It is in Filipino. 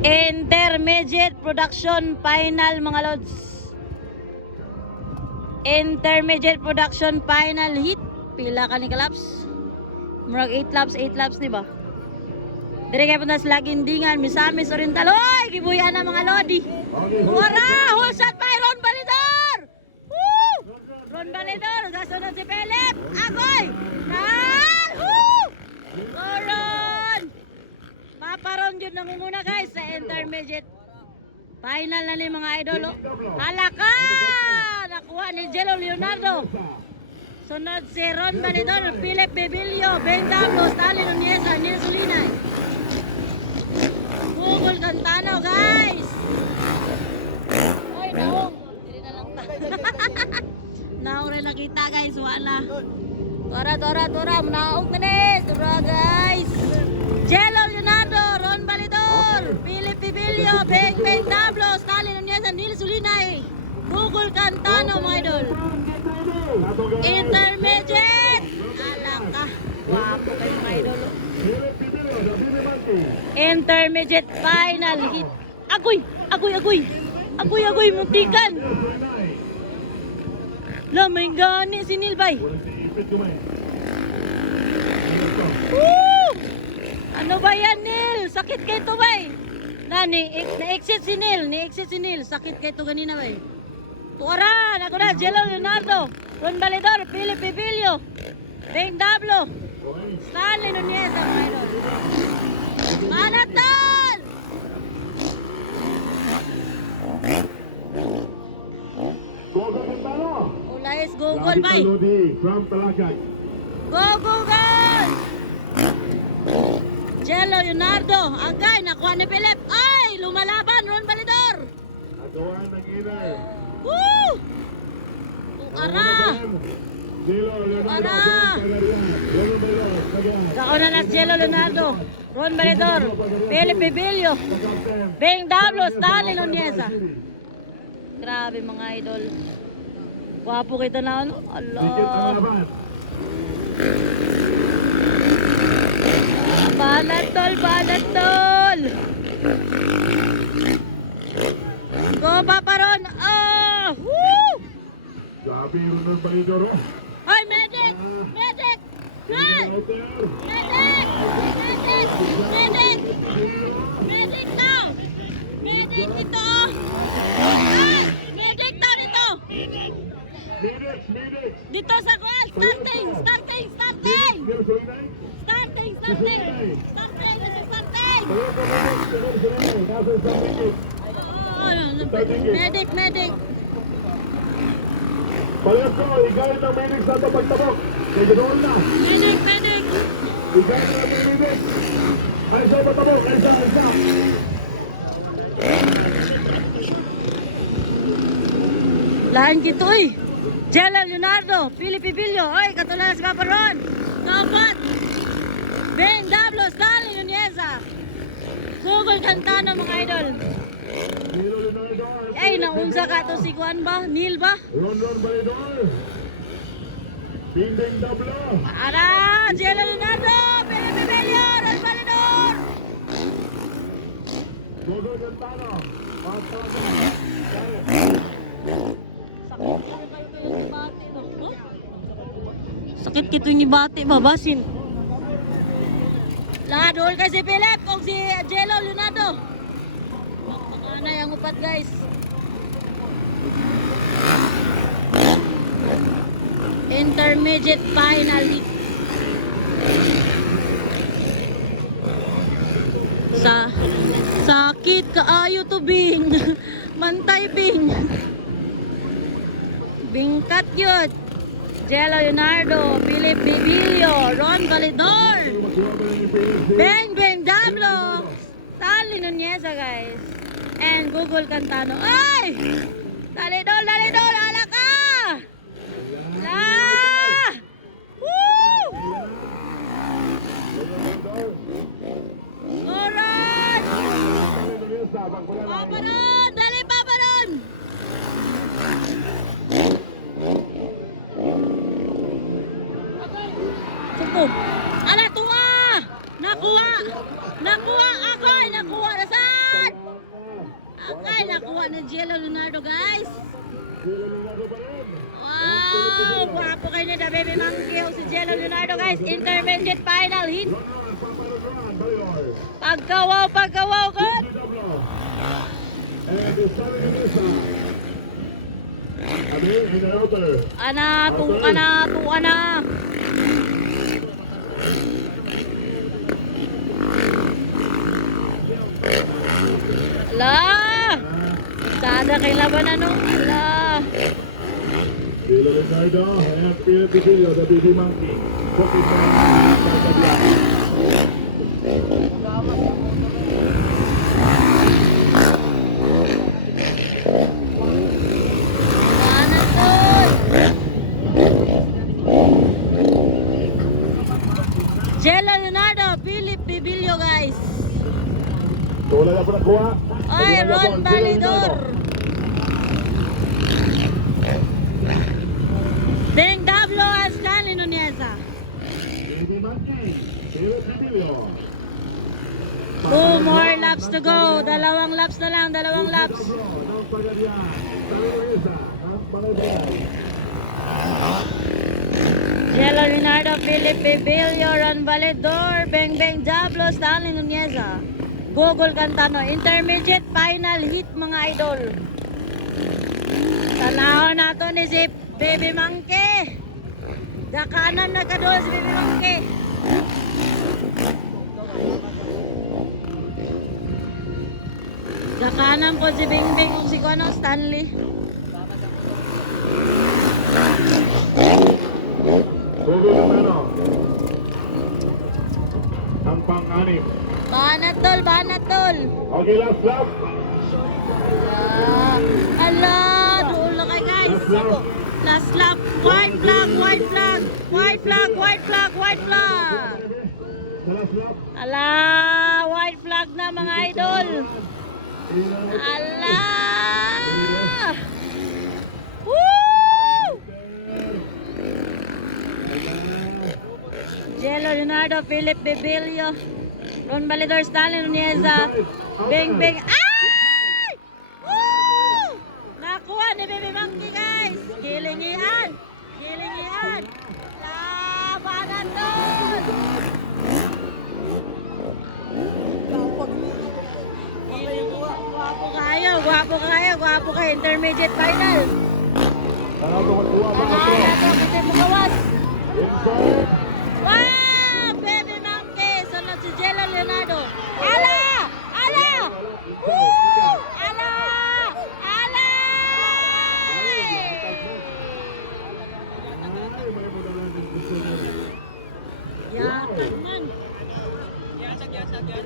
Intermediate production final mga lods. Intermediate production final hit. Pila ka ni kalaps? Murag 8 laps di ba? Dire kay punta sa Lagindingan, Misamis Oriental. Hoy, gibuyan na mga lodi. Wara, hulsat pa Ron Balidor. Woo! Ron Balidor, gasunod si Philip. Agoy! Nan! Woo! Ron! Paparon yun nangunguna guys sa intermediate final na ni mga idol. Halaka! Nakuha ni Jello Leonardo. Sunod si Ron Balidor, Philip Bebilio, Ben Dablo, Stalin Oniesa, Nils Ulinay. Google Cantano guys. Oy, naong. Dili na lang ta. Naong rin nakita guys, wala. Tora, naong tanis. Tora guys. Jello Leonardo, Ron Balidor, Philip Bebilio, Ben Dablo, Stalin Oniesa, Nils Ulinay. Google Cantano mga idol. Intermediate. Alaka. Wapo kayo mga idol. Intermediate final hit. Agoy, muntikan. Lamay gani si Nilbay. Ano ba yan, Nil? Sakit kayo to bay. Na-exit si Nil. Sakit kayo to ganina bay. Tuwaran, ako na, Jello Leonardo, Ron Balidor, Philip Bebilio, Ben Dablo, Stanley Nunez, mga idol. Manatan! Ulayas Google, bay. Go, guys! Jello Leonardo, agay, nakuha ni Philip. Ay, lumalaban, Ron Balidor. Nagawa ng inner. Woo! Ara! Kauna na Jello Leonardo, Ron Balidor, Philip Bebilio, Ben Dablo, Stanley Oniesa. Grabe mga idol. Wapo kita na ano? Allah. Banat tol. Go Paparon. Ah! Woo! Sabi Ron Balidor. Ay, medic! Ay! Medic now! Medic ito! Ay! Medic daw dito! Medic! Dito sa kuwan! Starting! Medic! Palihan ko, igay ng medic sa pagtabok. Kaya ganoon na. Medic! Igay ng medic. Ay sa patabok, ay sa. Lahan kito eh! Jello Leonardo, Philip Bebilio, ay katulad sa Paparon! Kapat! Ben Dablo, Stanley Oniesa! Google Cantano mga idol! Ay, naunsa ka to si Juan ba? Neil ba? Ron Balidor. Binding Dablo. Ara! Jello Leonardo! Philip Bebilio! Ron Balidor! Gogo Gantano. Sakit kito ni bate, babasin. Ladol kay si Philip kung si Jello Leonardo. Ano yung upat guys? Intermediate final hit. Sakit kaayo to Bing. Mantay Bing. Bingkat yun. Jello Leonardo, Philip Bebilio, Ron Balidor, Ben Dablo, Stanley Oniesa guys, and Google Cantano. Ay! Dalidol, ala ka! La! Woo! Alright! Paparon! Dali Paparon! Suko. Ala tuwa! Nakuha! Nakuha! Ako'y nakuha na saan? ni Jello Leonardo, guys. Jello Leonardo pa rin. Wow! Guwapo kayo na baby monkey si Jello Leonardo, guys. Intermediate final hit. Run, papalugan, Balior. Pagkawaw, God! Dablo. And the Sally Mesa. Abi, and the outer. Tuka na. Ala! Sada kay laban ano? Ala! Jello Leonardo and Philip Vigilio, the baby monkey. Focus on the black. Mana tol? Jello Leonardo, Philip Bibilio, guys. Wala na po nakuha. Ay, Ron Balidor. Deng Dablo as Stanley Nuneza. Baby monkey, Philip Vigilio. 2 more laps to go. Dalawang laps na lang, dalawang laps. Ng Pagadian, Sally Mesa, ng Pangasinan. Jello Leonardo, Philip Bibilio, Ron Balidor, Beng Dablo, Stanley Nuneza. Google Cantano, intermediate final hit, mga idol. Tanaw na to ni si Baby Monkey. Dakanan na kadol si Baby Monkey. Dakanan po si Bing kung si Kono Stanley. Google Cantano. Ang pang-anim. Banat tol. Okay, last lap. Ala, doon lang kayo, guys. Last lap. White flag. Sa last lap. Ala, white flag na, mga idol. Ala! Woo! Jello Leonardo, Philip Bibilio, Ron Balidor, Stanley Nuneza, Beng. Ay! Woo! Nakuha ni Baby Monkey, guys. Gilingian. Labanan doon. Gwapo kayo. Intermediate final. Tanaw to magkuha, Ay, nato, kasi mukawas. Inside. Wow! Baby Monkey! Sunod si Jello Leonardo. Ala! Woo! Ala! Ay, may magalang din gusto niya. Yakan man.